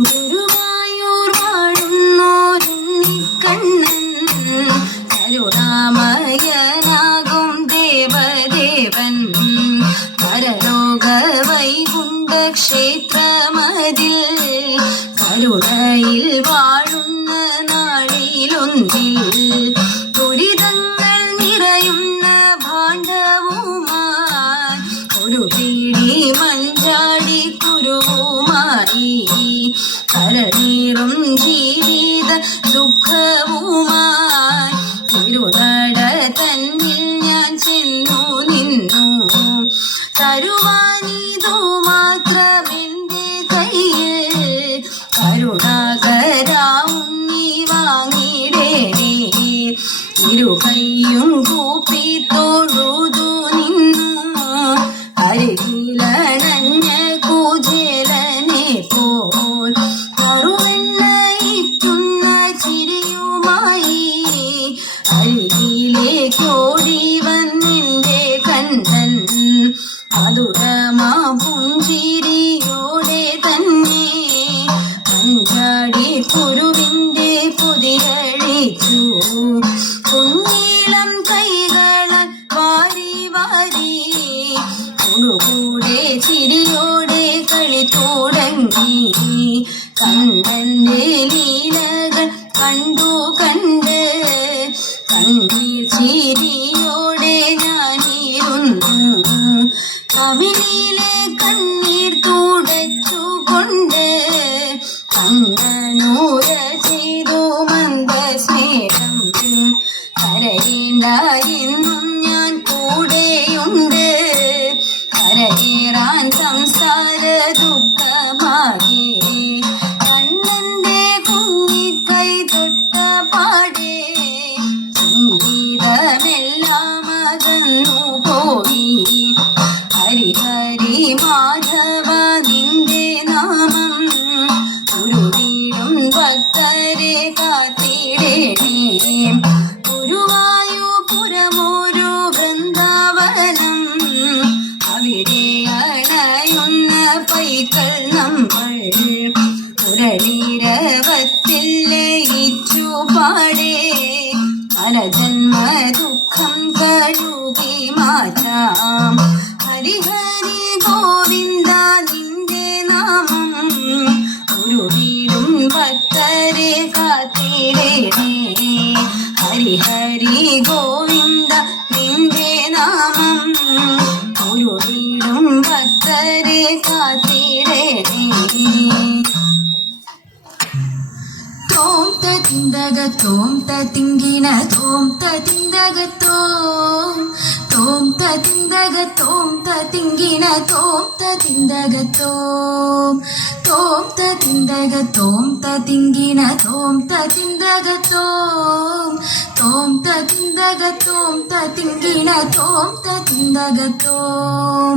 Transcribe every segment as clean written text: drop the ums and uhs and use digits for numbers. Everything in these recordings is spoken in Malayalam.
ഗുരുവായൂർ വാഴുന്നോരുണ്ണിക്കണ്ണൻ കരുണാമയനാകും ദേവദേവൻ പരലോക വൈകുണ്ഠ ക്ഷേത്രമതിൽ കരുണയിൽ വാഴുന്ന നാളിലൊന്നിൽ ദുരിതങ്ങൾ നിറയുന്ന ഭാണ്ഡവുമായി ഒരു പീടി മഞ്ചാടി കുരുവുമായി കരനീറും ജീവിത ദുഃഖവുമായി തിരുനട തന്നിൽ ഞാൻ ചെന്നു നിന്നു തരുവാനിതു മാത്രമെന്റെ കയ്യിൽ കരുണാകരാവുണ്ണി വാങ്ങിടേണേ ഇരു കയ്യും കൂപ്പി തൊഴുതു നിന്നു അരികിലണഞ്ഞ കുചേലനെ പോൽ കറുവെണ്ണയിക്കുന്ന ചിരിയുമായി അരികിലേക്കോടി വന്നെന്റെ കണ്ണൻ മധുരമാ പുഞ്ചിരിയോടെ തന്നെ മഞ്ചാടി കുരുവിന്റെ പുതിരഴിച്ചു കുഞ്ഞീളം കൈകളാൽ വാരി വാരി കൂടെ ചിരിയോടെ കളി തുടങ്ങി കണ്ണന്റെ ലീലകൾ കണ്ടു കണ്ട് കണ്ണീർ ചിരിയോടെ ഞാനിരുന്നു കവിളിലെ കണ്ണീർ തുടച്ചുകൊണ്ട് കണ്ണനൂര ചെയ്തു മന്ദസ്നേഹം കരയേണ്ടായെന്നും ഞാൻ കൂടെയുണ്ട് കരയേറാൻ സംസാര ദുഃഖമാകെ കണ്ണന്റെ കുഞ്ഞിക്കൈ തൊട്ട പാടെ സംഗീതമെല്ലാം അകന്നു പോയി ഹരിഹരി മാധവ നിന്റെ നാമം ഒരു വീടും ഭക്തരെ കാത്തിടേണേ ഗുരുവായൂപുരമൊരു വൃന്ദാവനം അവിടെ അണയുന്ന പൈക്കൾ നമ്മൾ മുരളീരവത്തിൽ ലയിച്ചു പാടേ പരജന്മ ദുഃഖം കഴുകി മാറ്റാം ഹരിഹരി ഗോവിന്ദ നിന്റെ നാമം ഒരു വീടും ഭക്തരെ കാത്തിടേണേ ഹരിഹരി ഗോവിന്ദ നിന്റെ നാമം ഒരു വീടും ഭക്തരെ കാത്തിടേണേ തോം തിന്തക തോം തിങ്കിന തോം തിന്തക തോം തിന്തക തോം തിങ്കിന തോം തിന്തക തോം തിന്തക തോം തിങ്കിന തോം തിന്തക തോം തിന്തക തോം തിങ്കിന തോം തിന്തക തോം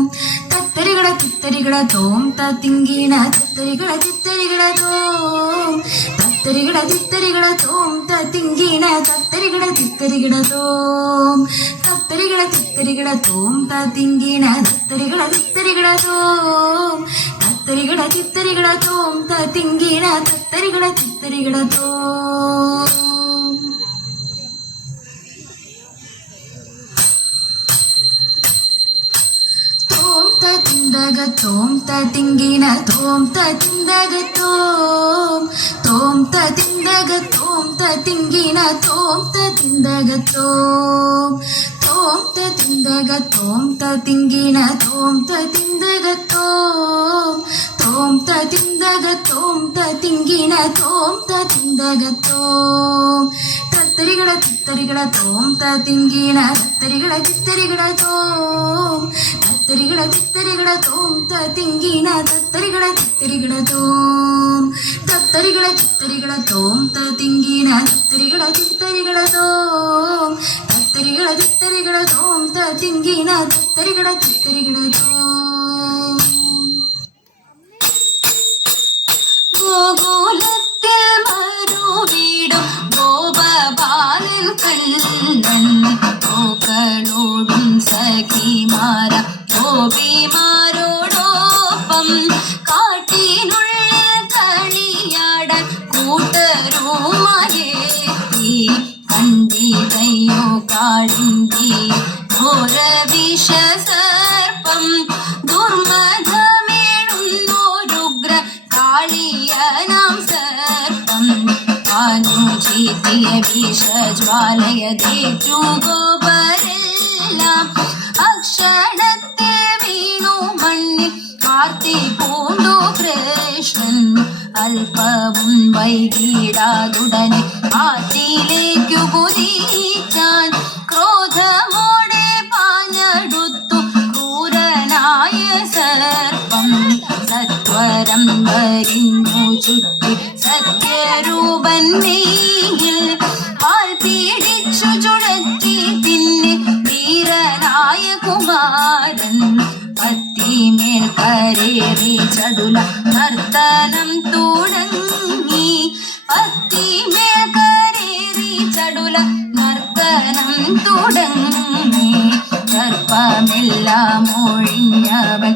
തത്തരികട തിത്തരികട തോം തിങ്കിന തത്തരികട തിത്തരികട തോം തത്തരികട തിത്തരികട തോം തിങ്കിന തത്തരികട തിത്തരികട തോം തത്തരികട തിത്തരികട തോം തിങ്കിന തത്തരികട തിത്തരികട തോം തത്തരികട തിത്തരികട തോം തിങ്കിന തത്തരികട തിത്തരികട തോം തിന്തക തോം തിങ്കിന തോം തിന്തക തോം തിന്തക തോം തിങ്കിന തോം തിന്തക തോം തിന്തക തോം തിങ്കിന തോം തിന്തക തോം തിന്തക തോം തിങ്കിന തോം തിന്തക തോം തത്തരികട തിത്തരികട തോം തിങ്കിന തത്തരികട തിത്തരികട തോം തത്തരികട തിത്തരികട തോം തിങ്കിന തത്തരികട തിത്തരികട തോം തത്തരികട തിത്തരികട തോം തിങ്കിന തത്തരികട തിത്തരികട തോം തത്തരികട തിത്തരികട തോം തിങ്കിന തത്തരികട തിത്തരികട തോം തോഴിമാരോടൊപ്പം കാട്ടിനുള്ളിൽ കളിയാടാൻ കൂട്ടരുമായെത്തി. കണ്ടിതയോ കാളിന്തി ഘോര വിഷസർപ്പം ദുർമധമേഴുന്നോരുഗ്ര കാളിയനാം സർപ്പം. അനുചേത്തിയ വിഷജ്വാലയതേറ്റു ഗോപരെല്ലാം അക്ഷണത്തെ വീണു മണ്ണിൽ ആർത്തി പൂണ്ടു കൃഷ്ണൻ. അല്പവും വൈകിടാതുടനെ ആറ്റിലേക്കു കുതിക്കാൻ ക്രോധമോടെ പാഞ്ഞടുത്തു ക്രൂരനായ സർപ്പം. സത്വരം വരിഞ്ഞു ചുറ്റി സത്യരൂപൻ നെയ്യിൽ പാൽ പീഡിച്ചു ചുഴറ്റി പിന്നെ വീരനായ കുമാരൻ. പത്തിമേൽ കരേറി ചടുല നർത്തനം തുടങ്ങി. പത്തിമേൽ കരേറി ചടുല നർത്തനം തുടങ്ങി. ഗർഭമെല്ലാം ഒഴിഞ്ഞവൻ